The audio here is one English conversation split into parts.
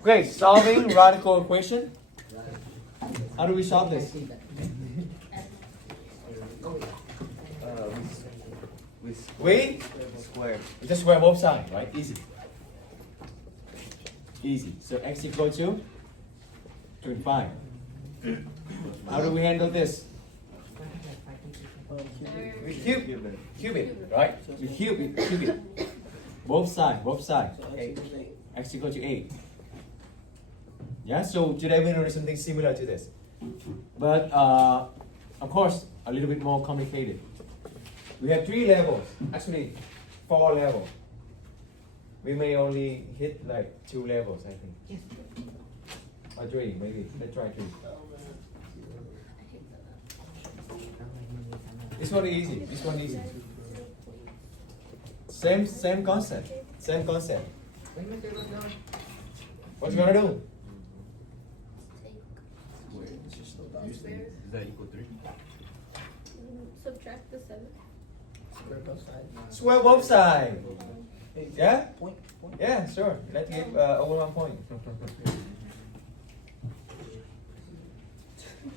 Okay, solving radical equation. How do we solve this? We square. just square both sides, right? Easy. Easy. So x equal to 25. How do we handle this? We cube it, right? We cube it. Both sides. X equal to 8. Yeah, so today we're going to do something similar to this. But of course, a little bit more complicated. We have 3 levels, actually 4 levels. We may only hit like 2 levels, I think. Or 3, maybe. Let's try 3. This one easy. Same concept. What you gonna do? Is that equal 3? Subtract the 7. Square both sides. Yeah? Yeah, sure. Let's give over 1 point.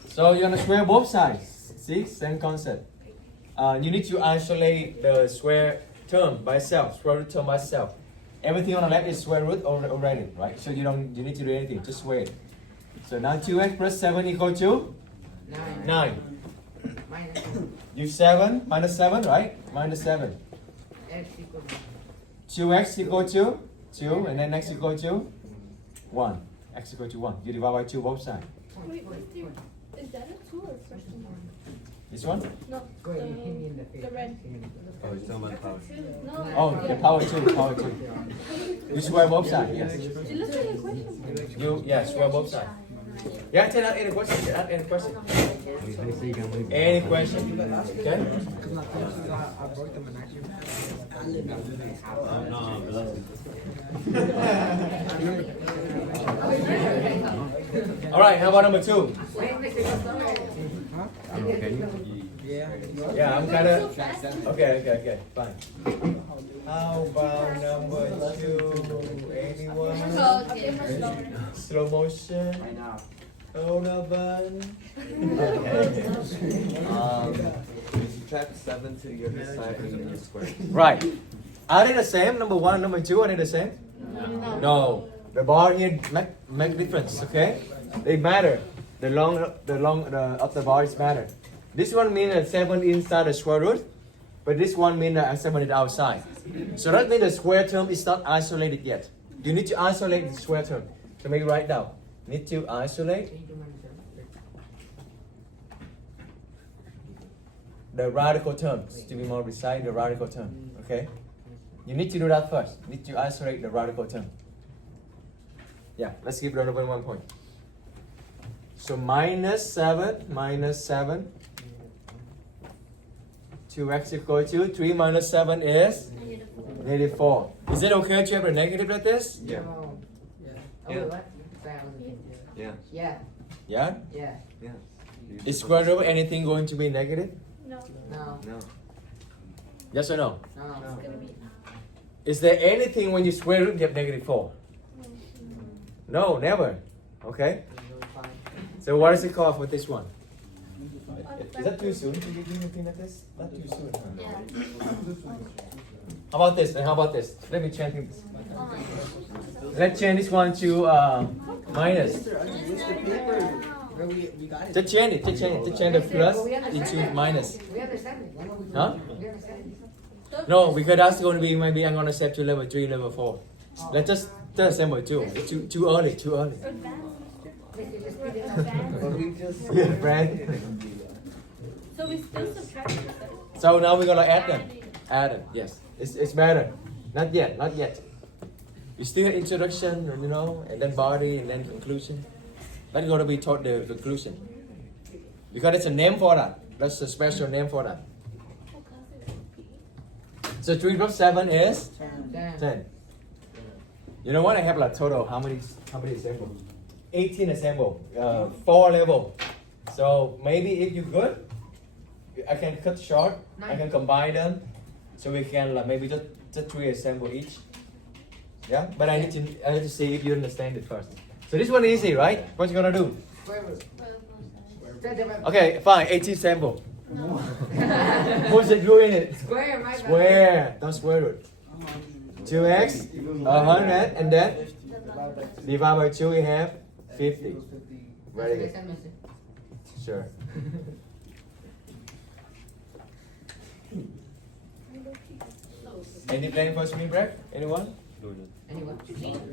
So you're gonna square both sides. See, same concept. You need to isolate the square term by itself, square root term by itself. Everything on the left is square root already, right? So you need to do anything, just square it. So now 2x plus 7 equal to 9. You 7 minus 7, right? Minus 7. 2x equal to 2, and then x equal to 1. X equal to 1. You divide by 2 both sides. Wait, is that a 2 or fractional? This one? No, the red. Oh, he's talking about power. No. Oh, the power 2. You square both sides, yes. It looks like a question. Yeah, square both sides. Yeah, tell out any question. Any question? Okay? Alright, how about number 2? Yeah, I'm kinda. Okay, fine. How about number 2? Anyone? Slow motion. Hold a button. You subtract 7 to the other side and then you square. Right. Are they the same? Number 1 and number 2, are they the same? No. The bar here make difference, okay? They matter. The long of the bars matter. This one means that 7 inside the square root, but this one means that 7 is outside. So that means the square term is not isolated yet. You need to isolate the square term. So maybe write down. Need to isolate the radical terms. To be more precise, the radical term. Okay? You need to do that first. You need to isolate the radical term. Yeah, let's give Donovan 1 point. So minus 7. 2x equal to 3 minus 7 is negative 4. Is it okay to have a negative like this? Yeah. Yeah. Yeah? Yeah. Is square root of anything going to be negative? No. No. Yes or no? It's gonna be. Is there anything when you square root you have negative 4? No, never. Okay? So what is it called for this one? Is that too soon to give you anything like this? Not too soon. Huh? Yeah. How about this? And how about this? Let me change this. Let's change this one to minus. Just change it. Just change the plus into minus. Huh? No, because that's going to be maybe I'm going to set to level 3, level 4. Let's just assemble 2. It's too early. Yeah, friend. So we still subtract the 7. So now we're gonna add them. Add them. Yes. It's better. Not yet. You still have introduction, and then body, and then conclusion. That's gonna be taught the conclusion. Because it's a name for that. That's a special name for that. So 3 plus 7 is 10. You know what? I have like total how many examples? 18 examples. 4 level. So maybe if you're good, I can cut short. I can combine them, so we can like maybe just 3 examples each. Yeah, but I need to see if you understand it first. So this one is easy, right? What you gonna do? Okay, fine. 18 sample. What's the rule in it? Square, my Square. Don't square root. 2x 100 and then divide by 2 we have 50. Very good. Sure. Any plan for spring break? Anyone?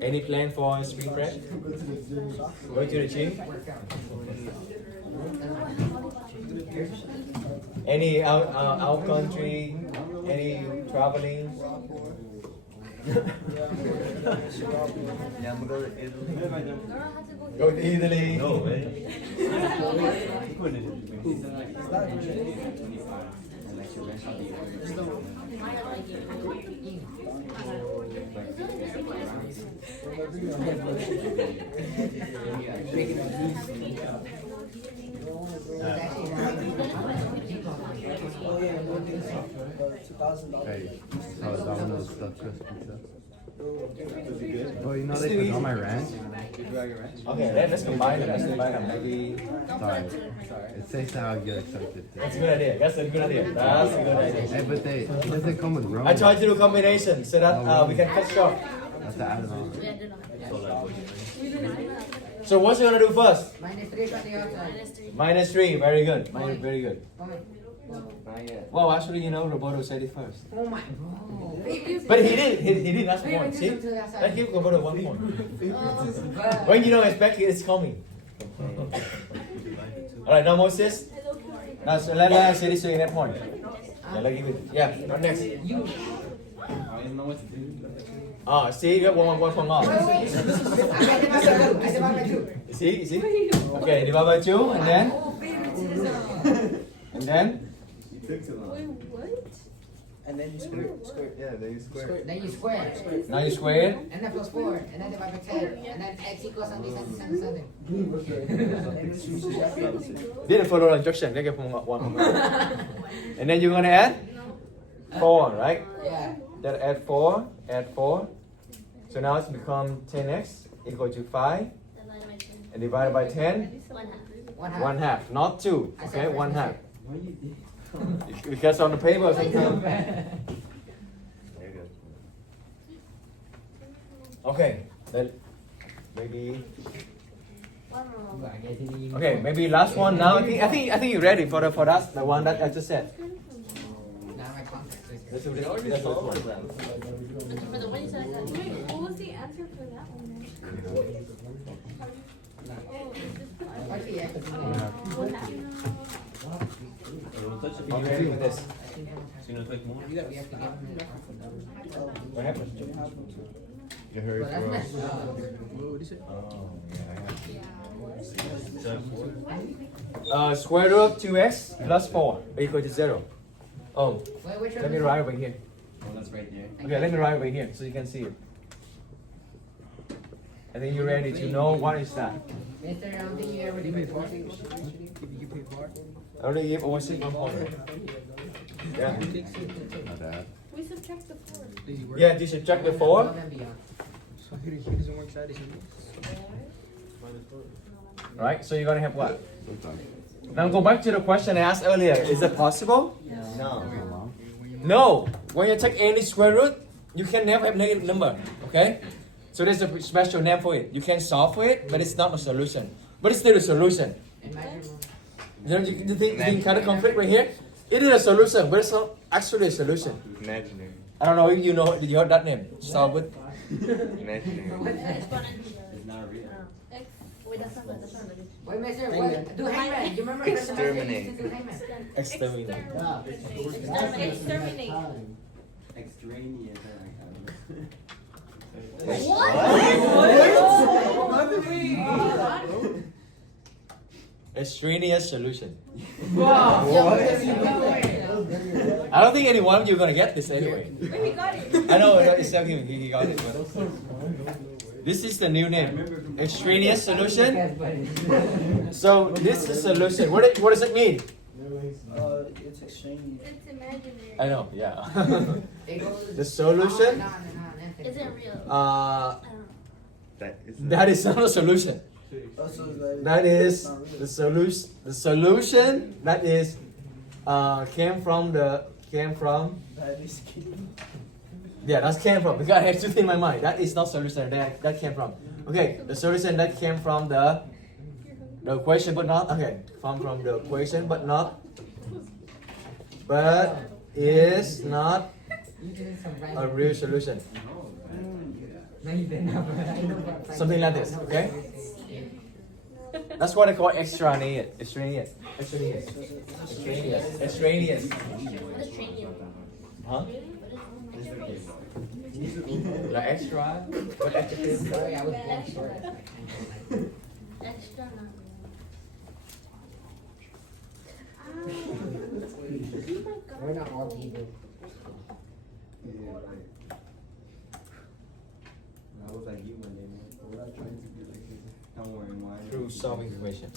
Any plan for spring break? Go to the gym? Any out country? Any traveling? Yeah, I'm gonna go to Italy. Go to Italy? No way. Hey, so Domino's stuffed crust pizza. Oh, you know they put on my ranch? Okay, let's combine them. Let's combine them. Maybe. Sorry. It tastes how I get accepted. That's a good idea. That's a good idea. That's a good idea. Hey, but it doesn't come with Rome. I tried to do a combination so that we can cut short. That's the add-on. So what's you gonna do first? -3 on the outside. -3. Very good. Very good. Not yet. Well, actually, you know, Roberto said it first. Oh my. Oh. But he didn't ask one. See? Let's give Roberto 1 point. When you don't expect it, it's coming. Alright, now Moses. Now, so let's say this so you have one. Yeah, let's give it. Yeah, what next? See, you got one from off. See? Okay, divide by 2, and then? And then? Wait, what? And then you square. Yeah, then you square. Then you square. Now you square it. And then plus 4. And then divide by 10. And then x equals something. Didn't follow the instruction. They give one. And then you're gonna add 4, right? Yeah. Then add 4. So now it's become 10x equal to 5. And divided by 10, 1 half. Not 2. Okay, 1 half. Because on the paper sometimes. Very good. Okay, then maybe. Okay, maybe last one now. I think you're ready for the one that I just said. Now my context is Let's do this. That's this one. For the one you said I got. Wait, what was the answer for that one then? What's the x? Okay, ready with this. So you know, take more. We have to give them What happened? You heard Well, that's bro. not. Oh, yeah. Square root of 2x plus 4 equal to 0. Oh, Wait, which one? let me write over here. Oh, that's right there. Okay, let me write over here so you can see it. I think you're ready to know what is that. Mister, I don't think you ever did before. I only give over 6 1 point. Yeah. Not bad. We subtract the 4. Yeah, you should check the 4. Above and beyond. Right, so you're gonna have what? Sometimes. Now go back to the question I asked earlier. Is it possible? No. No. When you take any square root, you can never have negative number. Okay? So there's a special name for it. You can solve for it, but it's not a solution. But it's still a solution. Imagine. You know, you think kind of conflict right here? It is a solution, but it's not actually a solution. Imaginary. I don't know if you know. Did you heard that name? Solve it. Imaginary. It's not real. X. Wait, that's not good. That's not good. Wait, mister, what? Do hangman. You remember Exterminate. Do hangman. Exterminate. Exterminate. Extraneous. Extraneous solution. Wow. I don't think any one of you are gonna get this anyway. Wait, we got it. I know it's not him. He got it. But this is the new name. Extraneous solution. So this is solution. What does it mean? It's extraneous. It's imaginary. I know. Yeah. It goes. The solution. No. Is it real? Uh, I don't know. that is not a solution. That is the solution. The solution that is came from. Yeah, that came from, because I have to think in my mind. That is not solution. That came from. Okay, the solution that came from the equation, but not from the equation, but is not You did some right. a real solution. No, you didn't have it. Something like this. Okay. That's what I call extraneous. Extraneous. Extraneous. Extraneous. Extraneous. What is training? Huh? What is Like extra? What extra? Sorry, I was born short. extra? Not We're not all Hebrew. I was like you one day, man. What I trying to do like this. Don't worry, why? Through solving equation.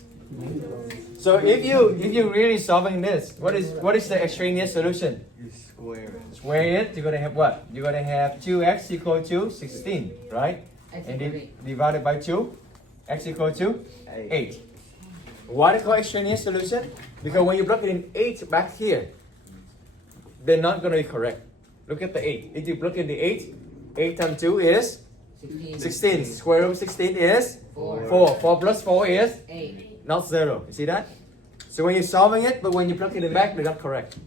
So if you really solving this, what is the extraneous solution? You square it. Square it, you're gonna have what? You're gonna have 2x equal to 16, right? And divided by 2, x equal to 8. Why they call extraneous solution? Because when you plug it in 8 back here, they're not gonna be correct. Look at the 8. If you plug in the 8 times 2 is 16. Square root of 16 is 4. 4 plus 4 is 8. not 0. You see that? So when you're solving it, but when you plug it in back, they're not correct.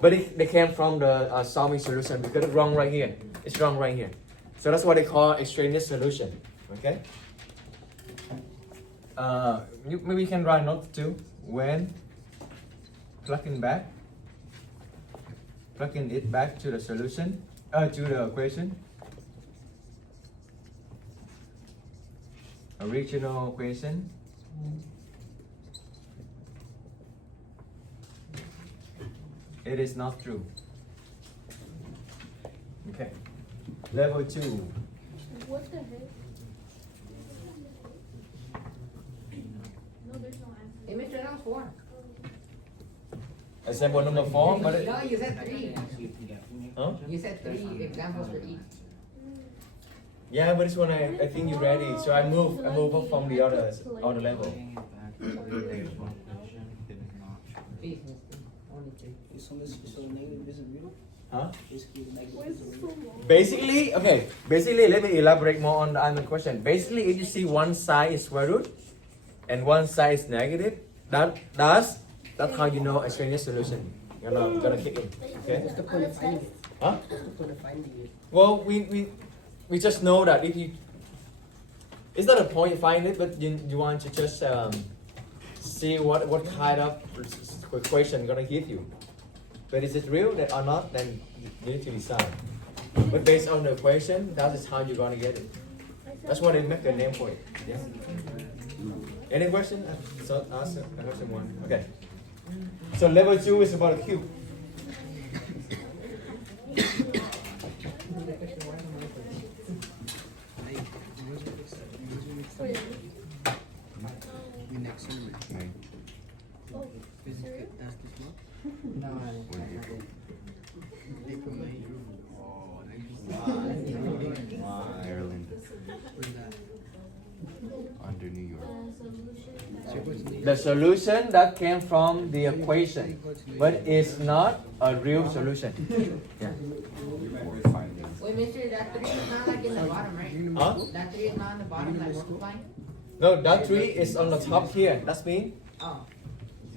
But they came from the solving solution because it's wrong right here. It's wrong right here. So that's what they call extraneous solution. Okay? Maybe you can write note too. When plugging it back to the solution, to the equation. Original equation. It is not true. Okay. Level 2. What the heck? No, there's no answer. Hey, Mr. That was 4. Example number 4, but it, No, you said 3. huh? You said 3 examples for each. Yeah, but this one I think you read it, so I move up from the other level. Please, Mr. Only 3. Huh? Basically, let me elaborate more on the other question. Basically, if you see one side is square root and one side is negative, that's how you know extraneous solution gonna kick in. Okay? What's the point of finding it? Huh? What's the point of finding it? Well, we just know that if you, it's not a point you find it, but you want to just see what kind of equation gonna give you. But is it real that or not? Then you need to decide. But based on the equation, that is how you're gonna get it. That's why they make a name for it. Yeah. Any question? So ask a question 1. Okay. So level 2 is about a cube. No, I don't. Maryland. Under New York. The solution that came from the equation, but it's not a real solution. Yeah. Wait, Mister, that 3 is not like in the bottom, right? Huh? That 3 is not in the bottom, like multiplying? No, that 3 is on the top here. That's mean Oh.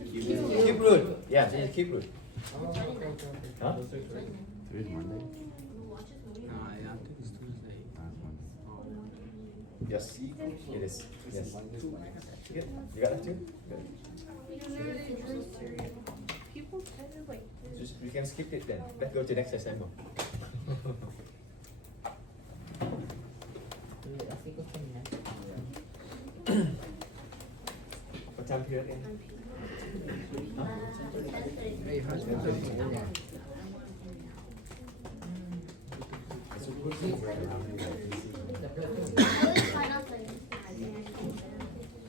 cube root. Yeah, it's a cube root. Oh, okay, okay, okay. Huh? Today's Monday. Last Monday. Yes, it is. Yes. Good. You got that too? Good. People kind of like. Just you can skip it then. Let's go to the next example. That's equal to 29. What time period in? Huh? The plus 2.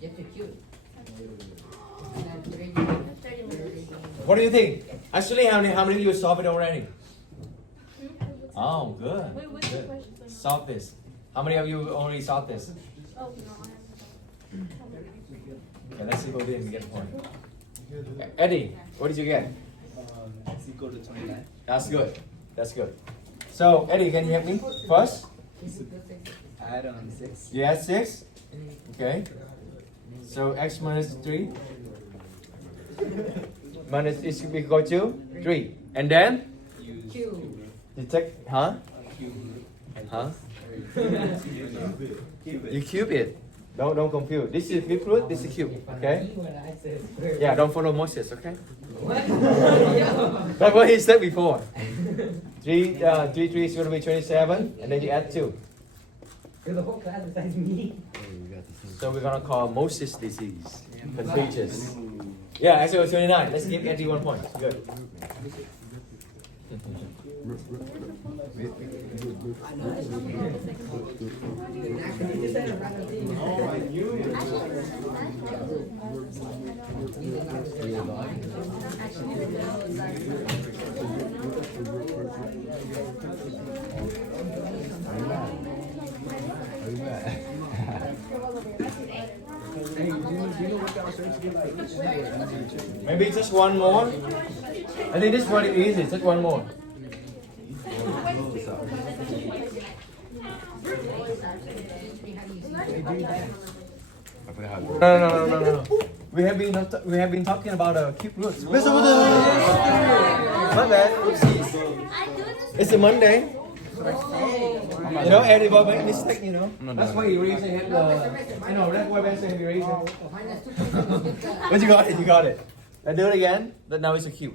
Just a cube. And then 3. What do you think? Actually, how many of you solved it already? Oh, good. Wait, what's the Good. question? solve this. How many of you already solved this? Oh, no, I haven't. Okay, let's see who didn't get a point. Eddie, what did you get? X equal to 29. That's good. That's good. So, Eddie, can you help me first? Add on 6. You add 6. Okay. So, x minus 3 minus is equal to 3. And then? Use You take, huh? Huh? You cube it. Don't confuse. This is cube root, this is cube. Okay? Yeah, don't follow Moses, okay? That's what he said before. 3 is going to be 27, and then you add 2. The whole class besides me. So we're going to call Moses disease. Contagious. Yeah, actually it was 29. Let's give Eddie 1 point. Good. Maybe just one more. I think this one is easy. Just one more. No. We have been talking about cube roots. My bad. Oopsies. It's a Monday. You know, everybody make mistake. You know. That's why you raise your hand. That's why Ben said you raise your hand. But you got it. You got it. Let's do it again. But now it's a cube.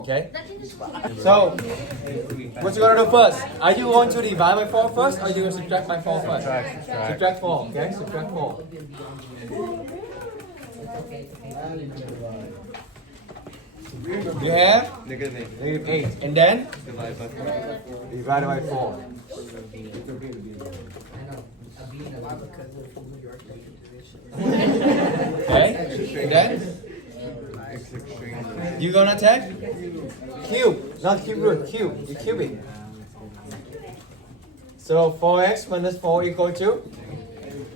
Okay. So, what you gonna do first? Are you going to divide by 4 first, or are you going to subtract by 4 first? Subtract 4. Okay. Subtract 4. You have Negative -8, and then divide by 4. divided by 4. Okay, and then you gonna take cube, not cube root, cube. You cube it. So 4x minus 4 equal to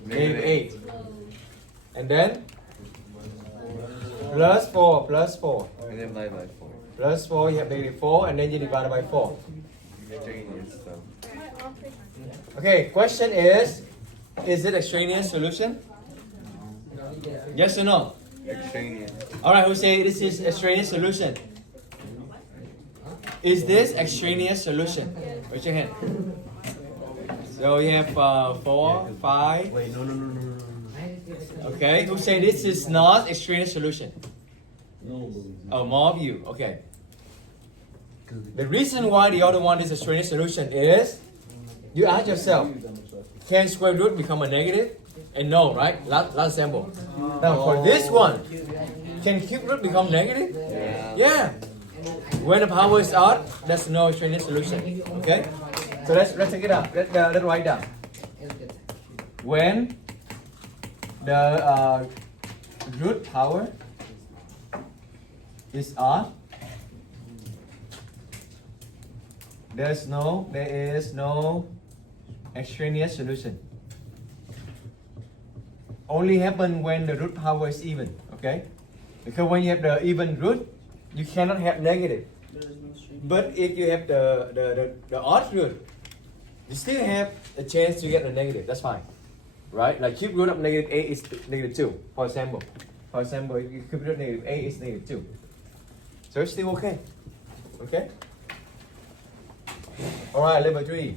-8, and then plus 4 plus 4 And then divide by 4. plus 4. You have -4, and then you divide by 4. Extraneous stuff. Okay, question is it extraneous solution? Yes or no? Extraneous. Alright, who say this is extraneous solution? Is this extraneous solution? Raise your hand. So you have 4, 5. Wait, no. Okay, who say this is not extraneous solution? Oh, more of you. Okay. The reason why the other one is extraneous solution is you ask yourself, can square root become a negative? And no, right? Last example. Now for this one, can cube root become negative? Yeah. When the power is odd, that's no extraneous solution. Okay? So let's take it out. Let's write down. When the root power is odd, there is no extraneous solution. Only happen when the root power is even, okay? Because when you have the even root, you cannot have negative. But if you have the odd root, you still have a chance to get a negative. That's fine, right? Like cube root of -8 is -2, for example. For example, if you cube root of -8 is -2. So it's still okay. Okay? Alright, level 3.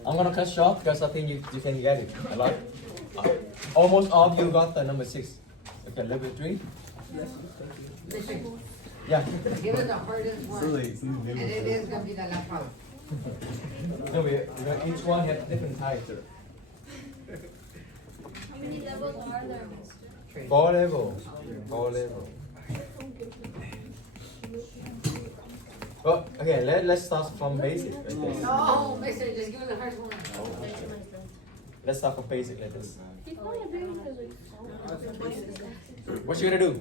I'm gonna cut short because I think you can get it. Alright? Almost all of you got the number 6. Okay, level 3. Yeah. Give us the hardest one. And it is gonna be the last one. No, each one has different types. How many levels are there, mister? 4 levels. 4 levels. Oh, okay, let's start from basic. Like this. No, mister, just give us the hardest one. Let's start from basic like this. He's probably doing it like What you gonna do?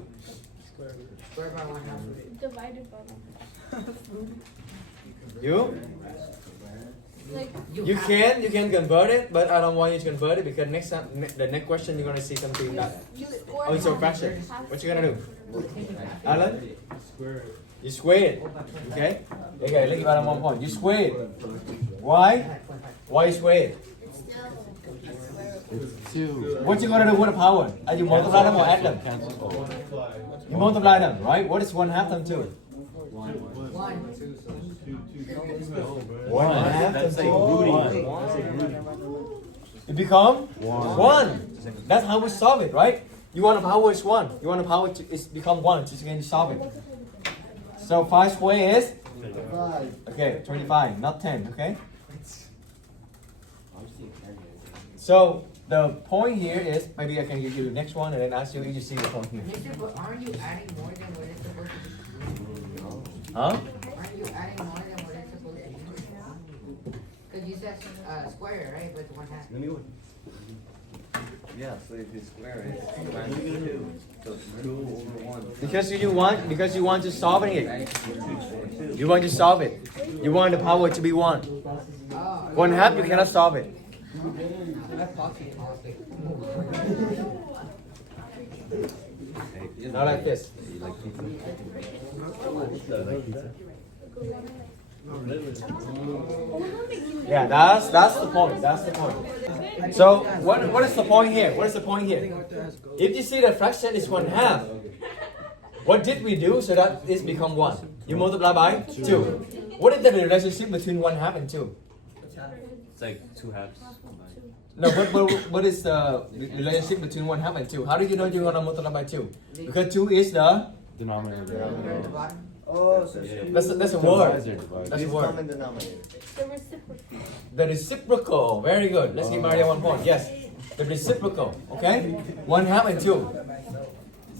Square by 1/2. divided by 1. You? Like, You can convert it, but I don't want you to convert it because next time, the next question you're gonna see something that. Oh, it's a fraction. What you gonna do, Alan? You square it. Okay. Okay. Let's give Alan 1 point. You square it. Why? Why you square it? it's still. It's 2. What you gonna do with the power? Are you multiply them or add them? You multiply them, right? What is 1/2 times 2? 1/2 times 2. It become 1. That's how we solve it, right? You want the power is 1. You want the power to it's become 1. So you can solve it. So 5 squared is? Okay, 25, not 10, okay? So the point here is, maybe I can give you the next one and then ask you if you see the point here. Mister, but aren't you adding more than what it's supposed to be? Huh? Aren't you adding more than what it's supposed to be? Because you said square, right? But 1/2. Yeah, so if you square it, it's minus 2. So it's 2 over 1. Because you want to solve it. You want to solve it. You want the power to be 1. Oh, 1/2 you cannot solve it. that's possible. Not like this. You like pizza? Yeah, that's the point. That's the point. So what is the point here? What is the point here? If you see the fraction is 1/2, what did we do so that it's become 1? You multiply by 2. What is the relationship between 1/2 and 2? It's like 2 halves. No, what is the relationship between 1/2 and 2? How do you know you're gonna multiply by 2? Because 2 is the Denominator. At the bottom. Oh, so that's a word. Divide. That's a it's word. common denominator. The reciprocal. The reciprocal. Very good. Let's give Maria 1 point. Yes. The reciprocal. Okay? 1/2 and 2.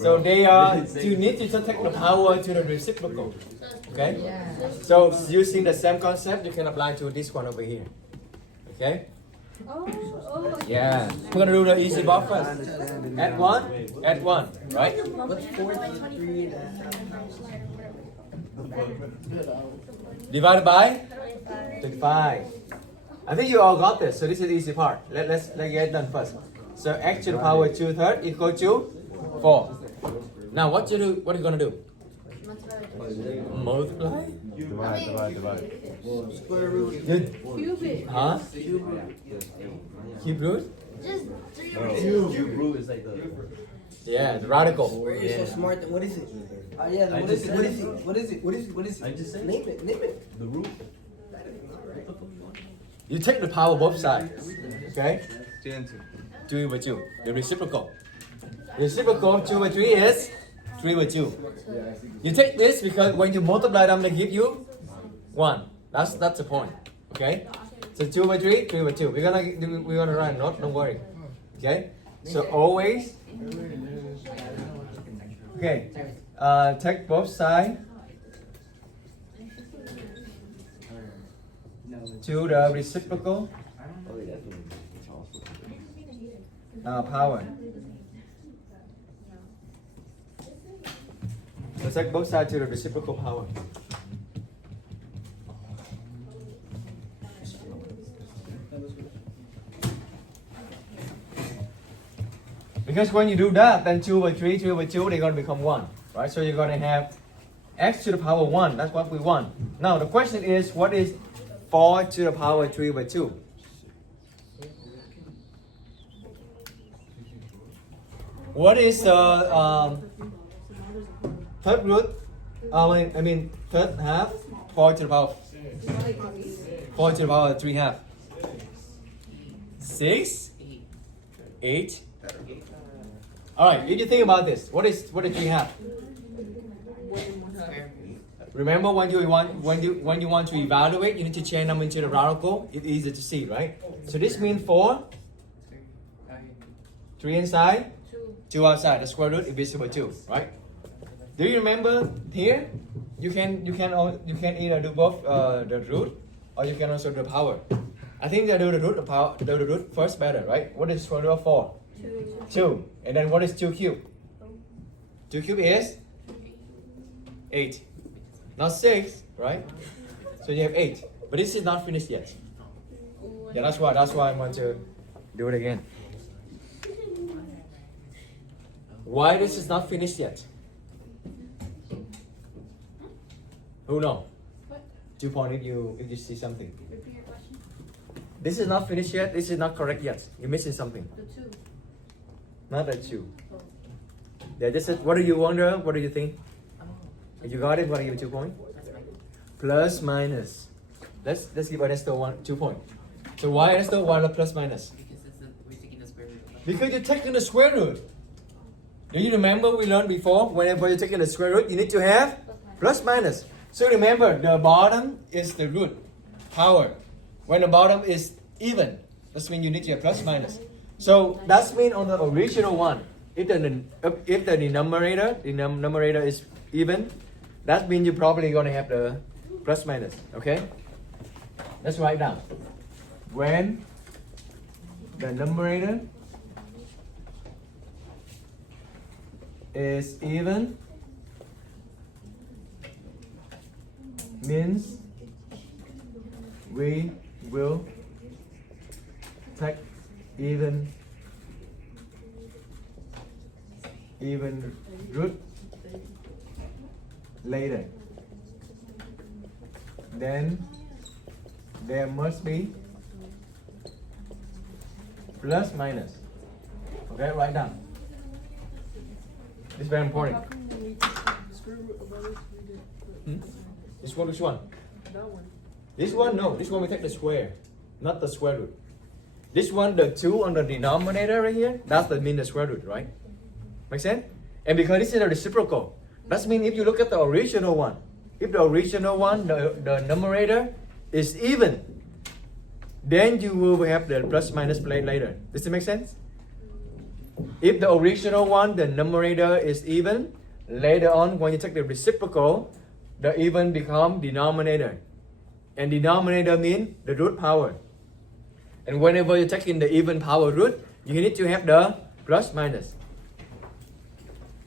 So they are. You need to just take the power to the reciprocal. Okay? Yeah. So using the same concept, you can apply to this one over here. Okay? Oh. Yeah. We're gonna do the easy part first. Add 1. Add 1. Right? What's 4 Divided by 25. I think you all got this. So this is the easy part. Let's get it done first. So x to the power 2/3 equal to 4. Now what you do? What are you gonna do? Multiply. Divide. Good. Cube it. Huh? Cube root? Just 3 Cube root is like the. Yeah, the radical. You're so smart. What is it? Yeah. I What just is it? said What it. is it? What is it? What is it? What is it? I just said Name it. Name it. the root. You take the power both sides. Okay? 2 and 2. 2 over 2. The reciprocal. The reciprocal 2 over 3 is 3 over 2. You take this because when you multiply them, they give you 1. That's the point. Okay? So 2 over 3, 3 over 2. We're gonna run, don't worry. Okay? So always. Okay. Take both sides to the reciprocal power. So take both sides to the reciprocal power. Because when you do that, then 2 over 3, 3 over 2, they're going to become 1. Right? So you're going to have x to the power 1. That's what we want. Now the question is, what is 4 to the power 3 over 2? What is the third root? I mean third half. 4 to the power 4 to the power 3 half. 6, 8. All right. If you think about this, what is 3 half? Remember when you want to evaluate, you need to change them into the radical. It's easy to see, right? So this means 4, 3 inside, 2 outside. The square root is divisible by 2, right? Do you remember here? You can either do both the root or you can also do the power. I think they do the root first better, right? What is square root of 4? 2. And then what is 2 cubed? 2 cubed is 8. Not 6, right? So you have 8. But this is not finished yet. Yeah, that's why I want to do it again. Why this is not finished yet? Who know? What? 2 point if you see something. Repeat your question. This is not finished yet. This is not correct yet. You're missing something. The 2. Not that 2. Oh. Yeah, this is. What do you wonder? What do you think? If you got it, what are your 2 point? Plus minus. Let's give Ernesto 2 point. So why Ernesto? Why not plus minus? We're taking the square root. Because you're taking the square root. Do you remember we learned before? Whenever you're taking the square root, you need to have plus minus. So remember, the bottom is the root power. When the bottom is even, that means you need to have plus minus. So that means on the original one, if the numerator is even, that means you're probably going to have the plus minus. Okay? Let's write down. When the numerator is even, means we will take even root later. Then there must be plus minus. Okay, write down. It's very important. This one, which one? This one, no. This one we take the square, not the square root. This one, the 2 on the denominator right here, that's the mean the square root, right? Make sense? And because this is a reciprocal, that means if you look at the original one, if the original one, the numerator is even, then you will have the plus minus plate later. Does it make sense? If the original one, the numerator is even, later on when you take the reciprocal, the even become denominator. And denominator means the root power. And whenever you take in the even power root, you need to have the plus minus.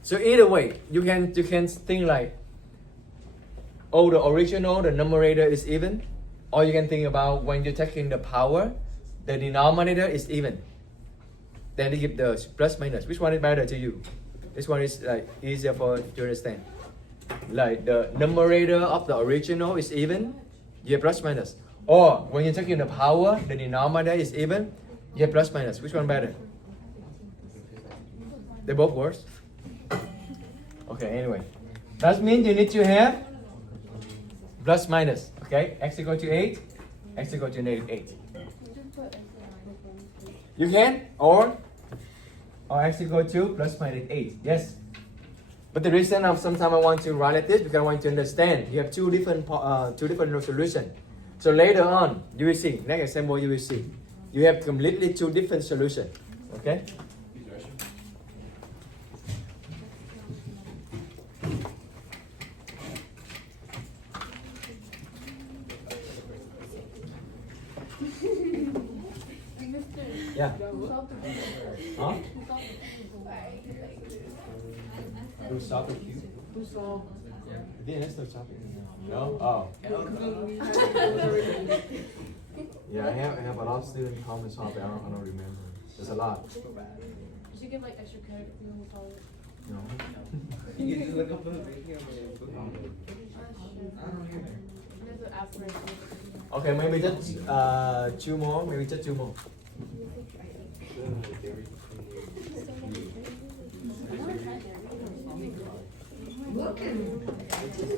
So either way, you can think like, oh, the original, the numerator is even. Or you can think about when you take in the power, the denominator is even. Then they give the plus minus. Which one is better to you? This one is like easier for you to understand. Like the numerator of the original is even, you have plus minus. Or when you take in the power, the denominator is even, you have plus minus. Which one better? They both worse. Okay, anyway. That means you need to have plus minus. Okay, x equal to 8, x equal to negative 8. You can, or x equal to plus minus 8. Yes. But the reason of sometimes I want to write like this because I want to understand. You have two different solutions. So later on, you will see. Next example, you will see. You have completely 2 different solutions. Okay. Yeah. Huh? Who solved the cube? Who solved? Yeah, that's no topic. No? Oh. Yeah, I have a lot of students come and solve it. I don't remember. There's a lot. You should give like extra credit if you don't follow it. No. You can just look up on the video. You have to ask for it. Okay, maybe just 2 more. Maybe just 2 more.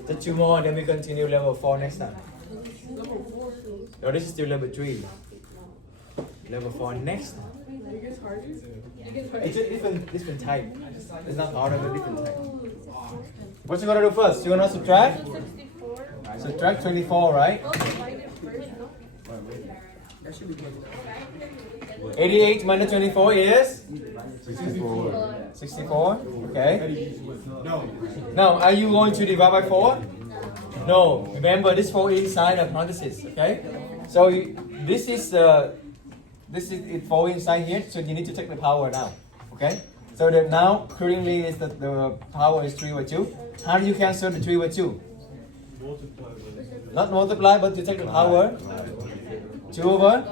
Just 2 more, then we continue level 4 next time. No, this is still level 3. Level 4 next time. It gets harder. It's a different type. It's not harder, but different type. What you gonna do first? You gonna subtract? 64. Subtract 24, right? Oh, divide it first, no? That should be good. 88 minus 24 is? 64. 64, okay. Now, are you going to divide by 4? No. Remember, this 4 is sign of parenthesis, okay? So this is it 4 inside here, so you need to take the power now, okay? So that now, currently, is that the power is 3 over 2. How do you cancel the 3 over 2? Not multiply, but you take the power 2 over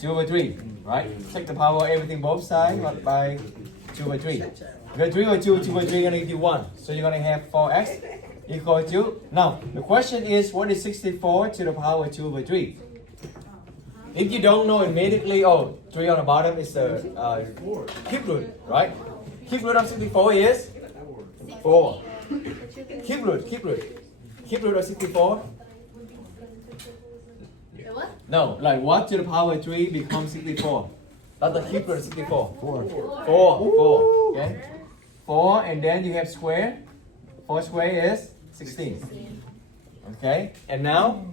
2 over 3, right? Take the power of everything both sides by 2 over 3. Because 3 over 2, 2 over 3 is going to give you 1. So you're going to have 4x equal to... Now, the question is, what is 64 to the power of 2 over 3? If you don't know immediately, 3 on the bottom is the cube root, right? Cube root of 64 is 4. Cube root of 64. What? No, like what to the power of 3 becomes 64? That's the cube root of 64. 4. Okay? 4 and then you have square. 4 square is 16. Okay? And now,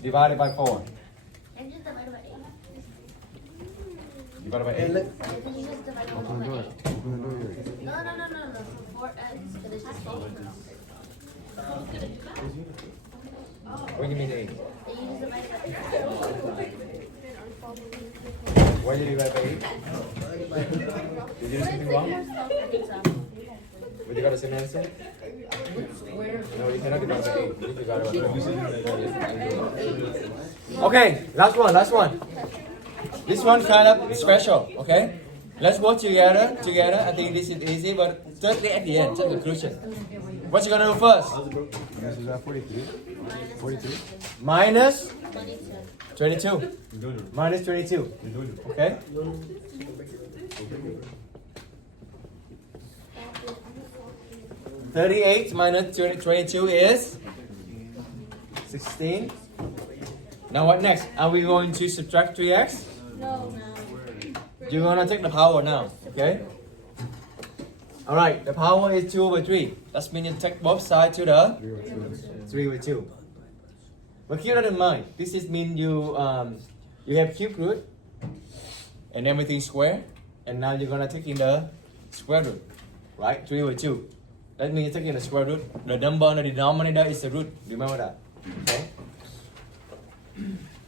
divided by 4. And just divide by 8. Divided by 8. And then you just divide by Open the door. 8. Open the door. No. 4x. So there's just 8. What do you mean 8? And you just divide by 8. Why did you divide by 8? Did you do something wrong? Would you got the same answer? No, you cannot divide by 8. You got it. Okay, last one. This one kind of special, okay? Let's work together. I think this is easy, but thirdly at the end, the conclusion. What you gonna do first? This is at 43. 43. Minus 22. 22. Minus 22. Okay? $38 minus 22 is 16. Now what next? Are we going to subtract 3x? No. You're gonna take the power now, okay? Alright, the power is 2 over 3. That means you take both sides to the 3 over 2. But keep that in mind. This is mean you have cube root and everything square, and now you're gonna take in the square root, right? 3 over 2. That means you're taking the square root. The number on the denominator is the root. Remember that. Okay?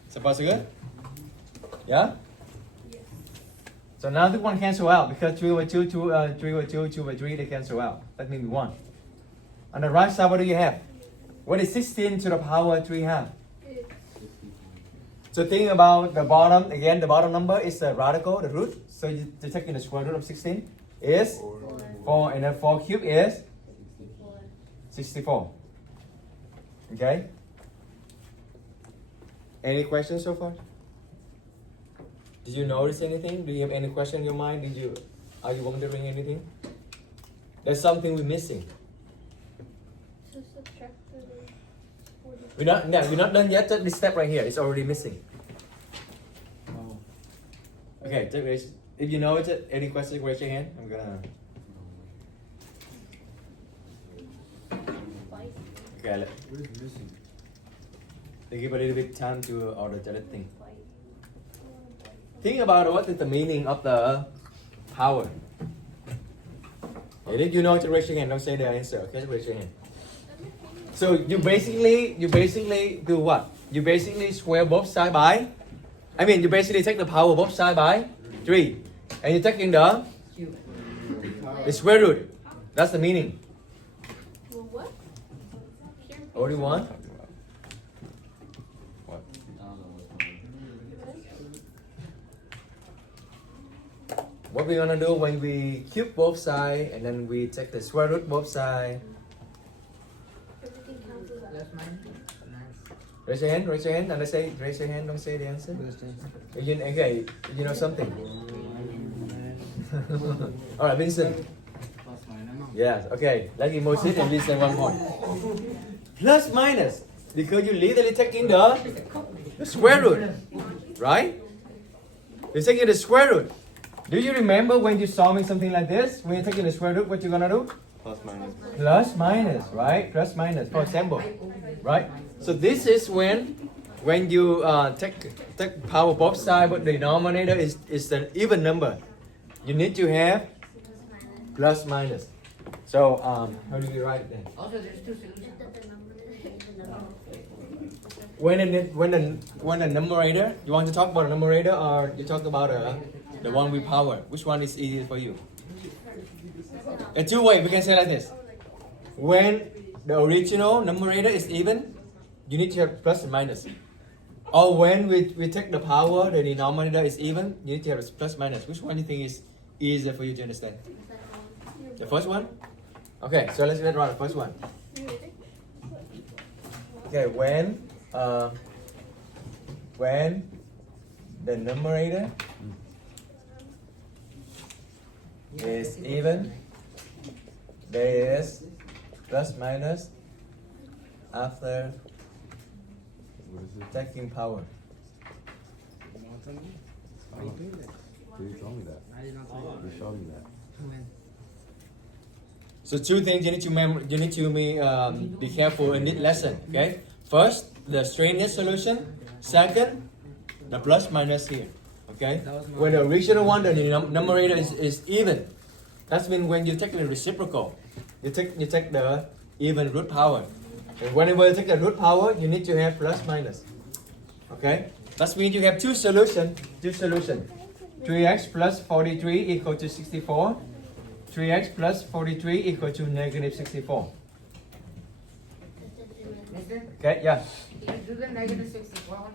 So far so good? Yeah? So now this one cancel out because 3 over 2, 2 over 2, 2 over 3, they cancel out. That means 1. On the right side, what do you have? What is 16 to the power of 3 have? So think about the bottom, again, the bottom number is the radical, the root. So you take in the square root of 16 is 4, and then 4 cubed is 64. Okay? Any questions so far? Did you notice anything? Do you have any question in your mind? Are you wondering anything? There's something we're missing. So subtract the 40. We're not done yet. Just this step right here is already missing. Okay, if you know it, any questions, raise your hand. I'm gonna. Okay, What is missing? they give a little bit time to order the thing. Think about what is the meaning of the power. And if you know it, raise your hand. Don't say the answer. Okay, raise your hand. So you basically do what? You basically square both sides by. You basically take the power both sides by 3, and you take in the square root. That's the meaning. Well, what? What do you want? What? What we're gonna do when we cube both sides and then we take the square root both sides. Everything cancels out. Plus minus. Raise your hand, and I say raise your hand, don't say the answer. You know something. Alright, Vincent. Yes, okay. Let him sit and listen one more. Plus minus. Because you literally take in the square root. Right? You're taking the square root. Do you remember when you're solving something like this? When you're taking the square root, what you're gonna do? Plus minus. Plus minus, right? Plus minus, for example. Right? So this is when you take power both sides, but the denominator is an even number. You need to have plus minus. So how do you write it then? Also, there's two solutions. When the numerator, you want to talk about the numerator or you talk about the one with power? Which one is easier for you? In two ways, we can say like this. When the original numerator is even, you need to have plus and minus. Or when we take the power, the denominator is even, you need to have a plus minus. Which one do you think is easier for you to understand? The first one? Okay, so let's get right the first one. Okay, when the numerator is even, there is plus minus after taking power. You told me that. I did not say You showed me that. When? So two things you need to be careful in this lesson. Okay, first the extraneous solution. Second, the plus minus here. Okay, when the original one, the numerator is even. That's mean when you take the reciprocal, you take the even root power. And whenever you take the root power, you need to have plus minus. Okay, that means you have two solution. 3x plus 43 equal to 64. 3x plus 43 equal to negative 64. Mister, Okay, yeah. you do the negative 64 one?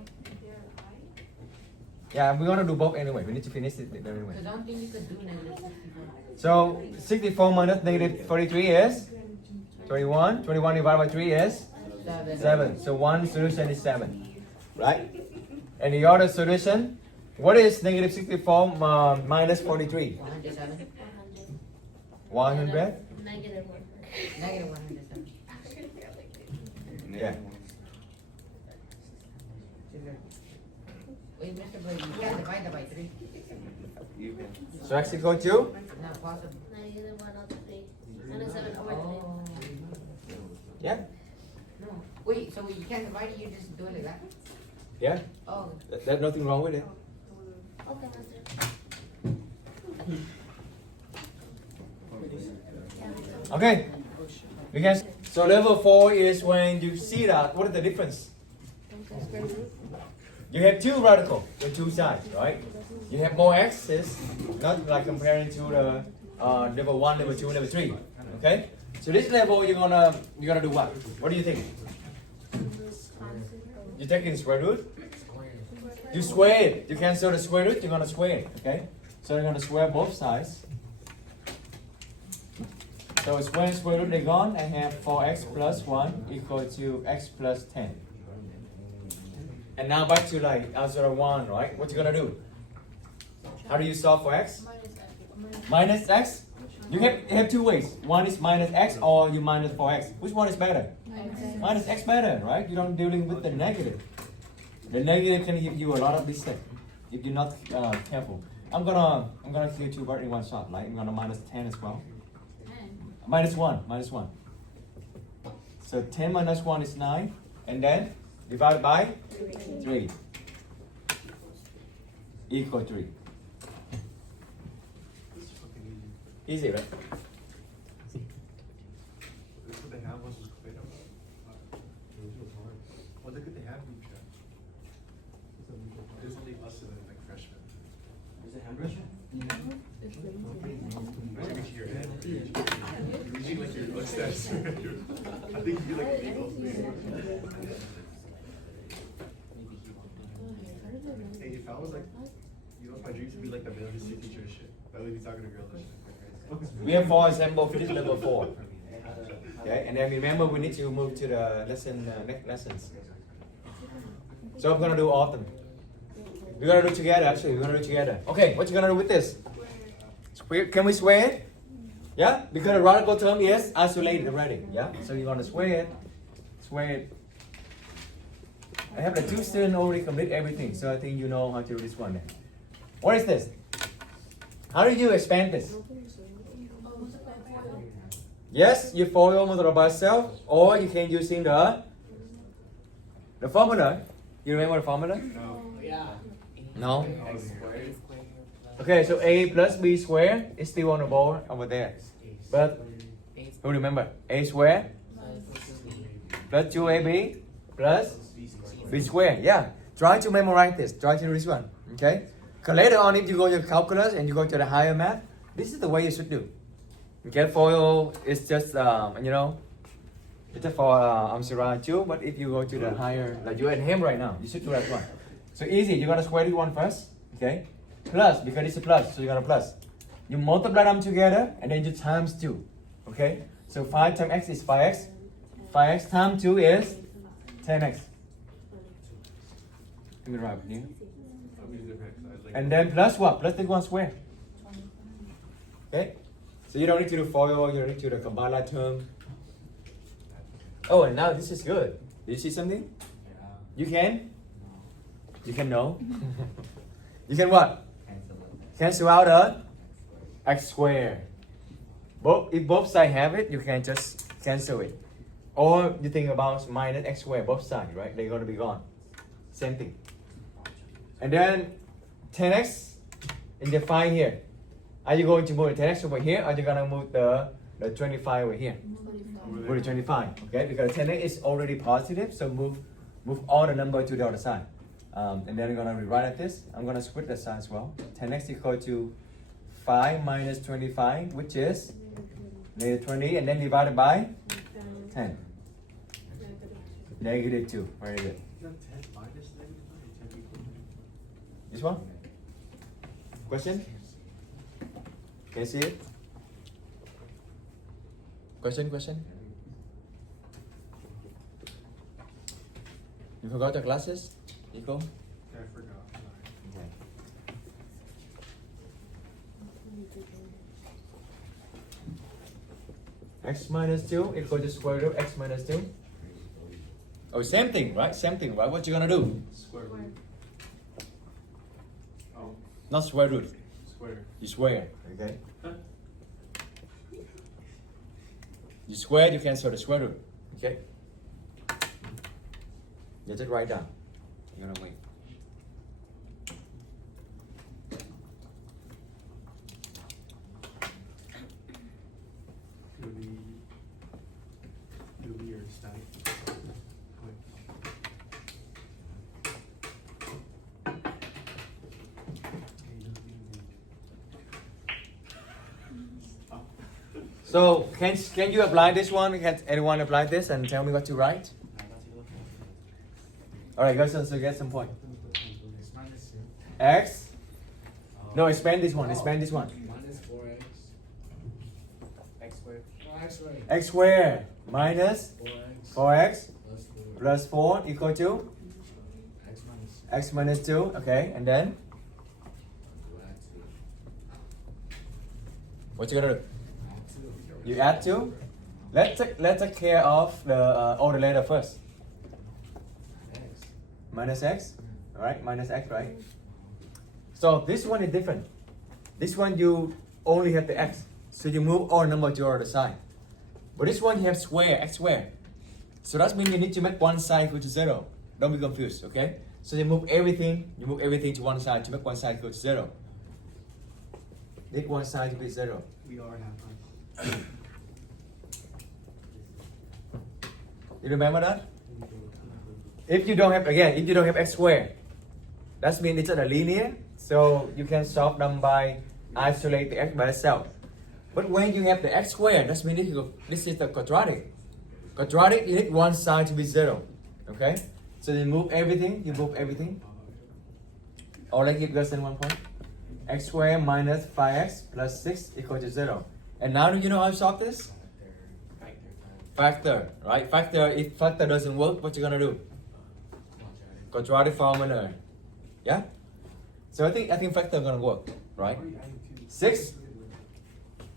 Yeah, we're gonna do both anyway. We need to finish it anyway. Because I don't think you could do negative 64. So 64 minus negative 43 is 21. 21 divided by 3 is 7. So one solution is 7. Right? And the other solution, what is negative 64 minus 43? 107. 100? Negative 1. Negative 107. Yeah. Wait, Mr. Blake, you can't divide that by 3. You can. So x equal to? Not possible. Negative 1 out of 3. Minus 7 over 3. Oh. Yeah? No. Wait, so you can't divide it, you just do it like that? Yeah? Oh. There's nothing wrong with it. Okay, master. Okay. Because so level 4 is when you see that, what is the difference? You have two radicals on two sides, right? You have more x's, not like comparing to the level 1, level 2, level 3. Okay? So this level you're gonna do what? What do you think? You take in square root? You square it. You cancel the square root, you're gonna square it. Okay? So you're gonna square both sides. So square root they're gone. I have 4x plus 1 equal to x plus 10. And now back to like algebra 1, right? What you gonna do? How do you solve for x? Minus x? You have two ways. One is minus x or you minus 4x. Which one is better? Minus x better, right? You don't dealing with the negative. The negative can give you a lot of mistake if you're not careful. I'm gonna kill two birds in one shot, right? I'm gonna minus 10 as well. Minus 1. So 10 minus 1 is 9. And then divide by 3. Equal 3. Easy, right? This what they have was clear. Well, look what they have in each other. There's only us and then like freshmen. Is it hamburger? Imagine reaching your head. Reaching like your footsteps. I think you'd be like an eagle. Hey, if I was like, you know, if my dreams would be like the male history teacher and shit, I would be talking to girls and shit. We have 4 examples for this level 4. Okay, and then remember we need to move to the next lessons. So I'm gonna do all of them. We're gonna do it together actually, we're gonna do it together. Okay, what you gonna do with this? Can we square it? Yeah? Because the radical term is isolated already. Yeah? So you're gonna square it. I have the 2 students already complete everything, so I think you know how to do this one then. What is this? How do you expand this? Yes, you follow multiply by itself, or you can using the formula. You remember the formula? No? Okay, so a plus b squared is still on the board over there. But who remember? A squared plus 2ab plus b squared. Yeah. Try to memorize this. Try to do this one. Okay? Because later on, if you go to calculus and you go to the higher math, this is the way you should do. Okay, FOIL is just, It's for arms around too, but if you go to the higher, like you're at him right now, you should do that one. So easy, you're gonna square this one first, okay? Plus, because it's a plus, so you're gonna plus. You multiply them together and then you times 2, okay? So 5 times x is 5x. 5x times 2 is 10x. Let me write it here. And then plus what? Plus this one square. Okay? So you don't need to do FOIL, you don't need to do the combined term. Oh, and now this is good. Do you see something? You can? You can know? You can what? Cancel out a x squared. If both sides have it, you can just cancel it. Or you think about minus x squared, both sides, right? They're going to be gone. Same thing. And then 10x in the 5 here. Are you going to move the 10x over here, or are you going to move the 25 over here? Move the 25, okay? Because 10x is already positive, so move all the number to the other side. And then I'm going to rewrite like this. I'm going to split the side as well. 10x equal to 5 minus 25, which is negative 20, and then divided by 10. Negative 2. Where is it? This one? Question? Can you see it? Question? You forgot your glasses, Nico? I forgot. Okay. X minus 2 equal to square root of x minus 2. Oh, same thing, right? Same thing, right? What you gonna do? Square root. Oh, Not square root. square. You square, okay? You square, you cancel the square root, okay? You just write down. You're gonna wait. It'll be your static. So can you apply this one? Can anyone apply this and tell me what to write? All right, guys, so get some point. X. No, expand this one. Expand this one. Minus 4x. X squared. Oh, x squared. X squared minus 4x 4x plus 4. plus 4 equal to X minus x minus 2. Okay, and then add 2. what you gonna do? Add 2. You add 2. Let's take care of the all the letter first. X. Minus x. All right, minus x, right? So this one is different. This one you only have the x, so you move all number to the other side. But this one you have square, x squared. So that means you need to make one side equal to 0. Don't be confused, okay? So you move everything to one side to make one side equal to 0. Make one side to be 0. We are half. You remember that? If you don't have x squared, that means it's a linear, so you can solve them by isolate the x by itself. But when you have the x squared, that means this is the quadratic. Quadratic, you need one side to be 0. Okay? So you move everything. Or like it less than 1 point. X squared minus 5x plus 6 equal to 0. And now do you know how to solve this? Factor, right? Factor, if factor doesn't work, what you gonna do? Quadratic formula. Yeah? So I think factor gonna work, right? 6.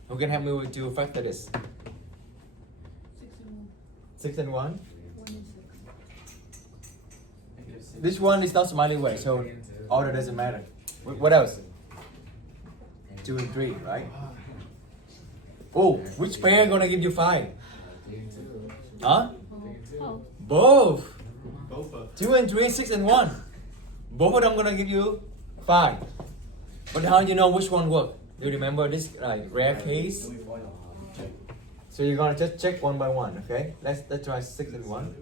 Who can help me with to factor this? 6 and 1. This one is not smiley way, so order doesn't matter. What else? 2 and 3, right? Oh, which pair gonna give you 5? Huh? Oh. Both. Both of 2 and 3, 6 and 1. Both of them gonna give you 5. But how do you know which one work? Do you remember this like rare case? So you're gonna just check one by one, okay? Let's try 6 and 1.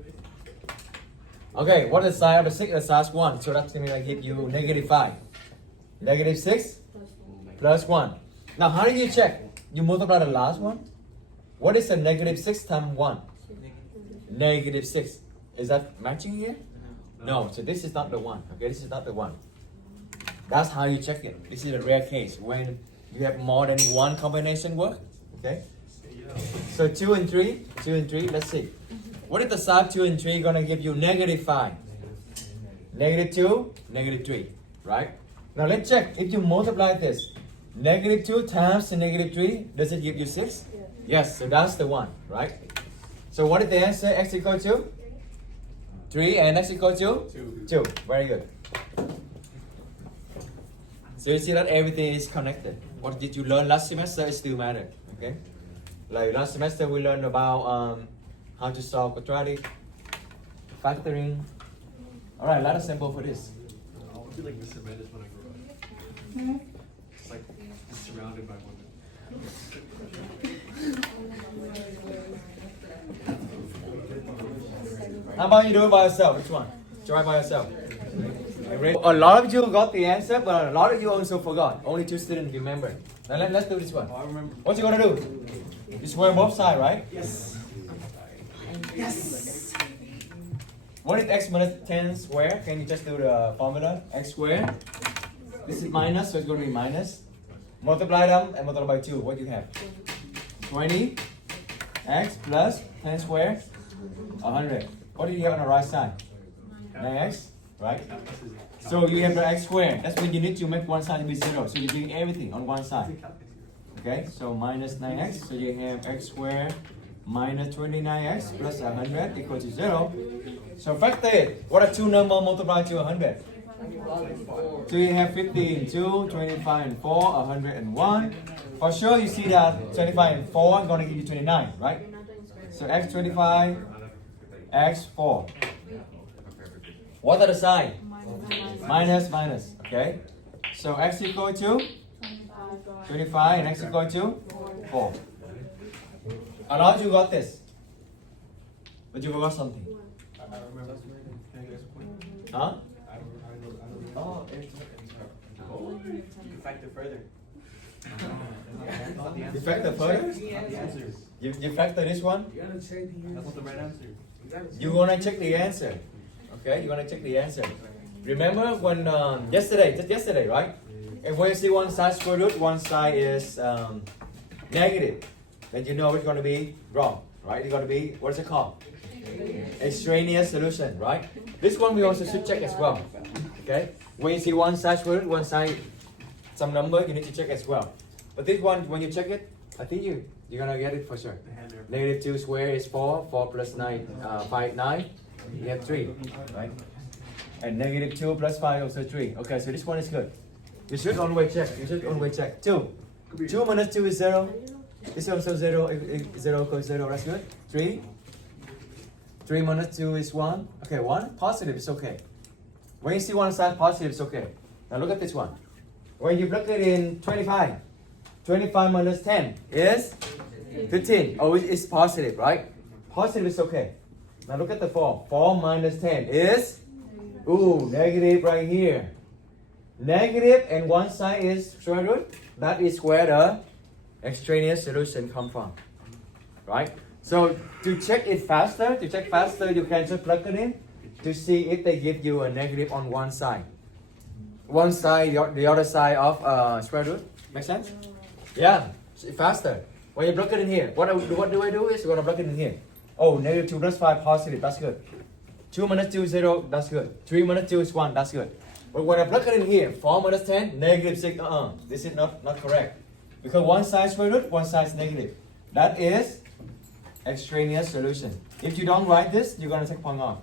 Okay, what is the side of the 6 and the side 1? So that's gonna give you negative 5. Negative 6 plus 1. Now how do you check? You multiply the last one. What is the negative 6 times 1? negative 6. Is that matching here? No, so this is not the one. Okay, this is not the one. That's how you check it. This is a rare case when you have more than one combination work. Okay. So 2 and 3, let's see. What if the side 2 and 3 gonna give you negative 5? Negative 2, negative 3, right? Now let's check. If you multiply this, negative 2 times the negative 3, does it give you 6? Yes, so that's the one, right? So what is the answer? X equal to 3 and x equal to 2. Very good. So you see that everything is connected. What did you learn last semester? It still matters. Okay. Like last semester we learned about how to solve quadratic, factoring. All right, a lot of sample for this. I want to be like Mr. Mendes when I grow up. It's like surrounded by women. How about you do it by yourself? Which one? Try by yourself. A lot of you got the answer, but a lot of you also forgot. Only 2 students remember. Now let's do this one. I remember. What you gonna do? You square both sides, right? Yes. What is x minus 10 square? Can you just do the formula? X squared. This is minus, so it's going to be minus. Multiply them and multiply by 2. What do you have? 20 x plus 10 squared, 100. What do you have on the right side? 9x, right? So you have the x squared. That's when you need to make one side to be 0. So you're doing everything on one side. Okay, so minus 9x. So you have x squared minus 29x plus 100 equal to 0. So factor it. What are two numbers multiplied to 100? So you have 15, 2, 25, and 4, 101. For sure, you see that 25 and 4 are going to give you 29, right? So x 25, x 4. What are the sign? Minus, minus. Okay. So x equal to 25 and x equal to 4. A lot of you got this, but you forgot something. I remember. Can I get a point? Huh? Oh, Factor further. You factor further? The answer. You factor this one? That's not the right answer. You're gonna check the answer. Okay, you're gonna check the answer. Remember when just yesterday, right? And when you see one side square root, one side is negative, then you know it's gonna be wrong, right? It's gonna be, what is it called? Extraneous solution, right? This one we also should check as well. Okay? When you see one side square root, one side some number, you need to check as well. But this one, when you check it, I think you're gonna get it for sure. Negative 2 square is 4, 4 plus 9, 5, 9. You have 3, right? And negative 2 plus 5 also 3. Okay, so this one is good. You should always check. 2. 2 minus 2 is 0. This is also 0. 0 equals 0. That's good. 3. 3 minus 2 is 1. Okay, 1. Positive is okay. When you see one side positive, it's okay. Now look at this one. When you plug it in 25, 25 minus 10 is 15. Oh, it's positive, right? Positive is okay. Now look at the 4. 4 minus 10 is, negative right here. Negative and one side is square root. That is where the extraneous solution come from, right? So to check it faster, you can just plug it in to see if they give you a negative on one side. One side, the other side of square root. Make sense? Yeah, faster. When you plug it in here, what do I do is you're gonna plug it in here. Oh, negative 2 plus 5 positive, that's good. 2 minus 2 is 0, that's good. 3 minus 2 is 1, that's good. But when I plug it in here, 4 minus 10, negative 6, this is not correct. Because one side is square root, one side is negative. That is extraneous solution. If you don't write this, you're gonna take point off.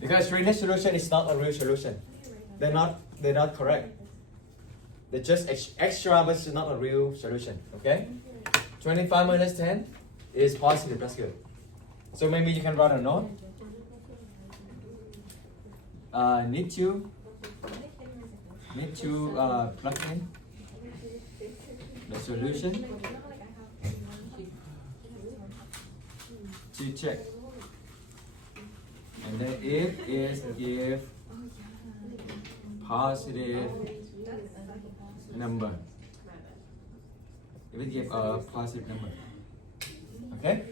Because extraneous solution is not a real solution. They're not correct. They're just extra, but it's not a real solution. Okay? 25 minus 10 is positive. That's good. So maybe you can write a note. Need to plug in the solution to check. And then if is give positive number. If it give a positive number. Okay?